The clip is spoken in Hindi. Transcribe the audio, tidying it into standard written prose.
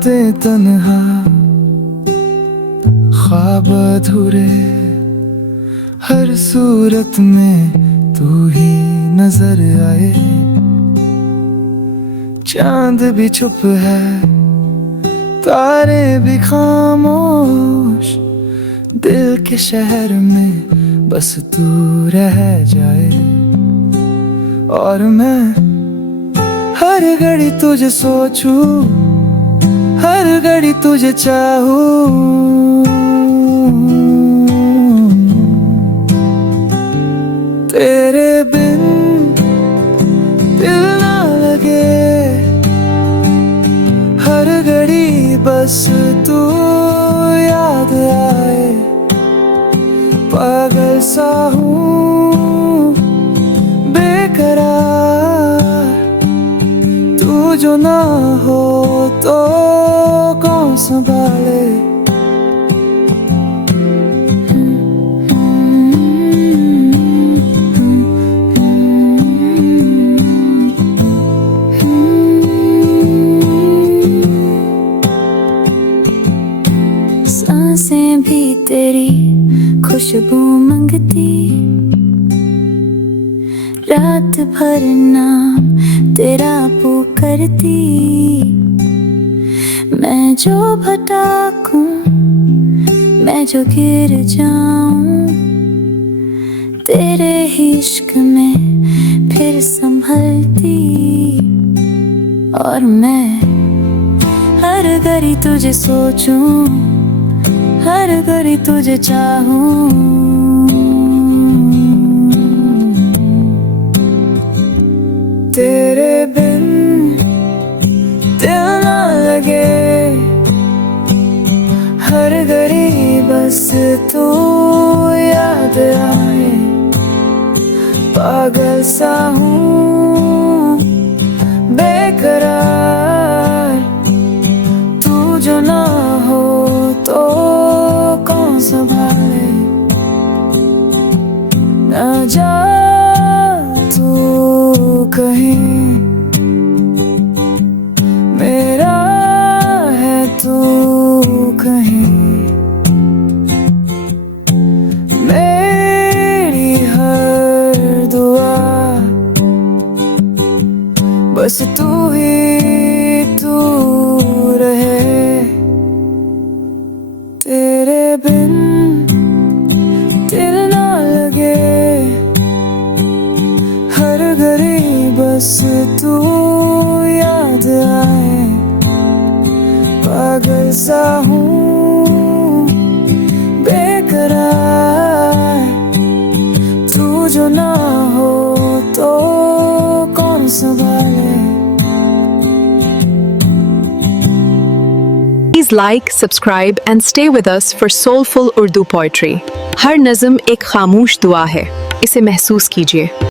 रातें तन्हा ख्वाब अधूरे हर सूरत में तू ही नजर आए चांद भी चुप है तारे भी खामोश दिल के शहर में बस तू रह जाए और मैं हर घड़ी तुझे सोचूं हर घड़ी तुझे चाहूं तेरे बिन दिल ना लगे हर घड़ी बस तू याद आए पागल सा हूँ बेकरार तू जो ना हो तो कौन संभाले सांसें भी तेरी खुशबू मंगती रात भर नाम तेरा पुकारती मैं जो भटकूं मैं जो गिर जाऊं तेरे ही इश्क में फिर संभलती और मैं हर घड़ी तुझे सोचूं हर घड़ी तुझे चाहूं तेरे बिन दिल ना लगे हर घड़ी बस तू याद आए पागल सा हूँ बेकरार तू जो ना हो तो कौन संभाले ना जा तू कहीं मेरा है तू कहीं मेरी हर दुआ बस तू ही तू रहे तेरे बिन दिल ना लगे हर घड़ी बस तू याद आए पागल सा हूँ बेकरार तू जो ना हो तो कौन संभाले Please like, subscribe and stay with us for soulful Urdu poetry. हर नज़म एक खामोश दुआ है, इसे महसूस कीजिए.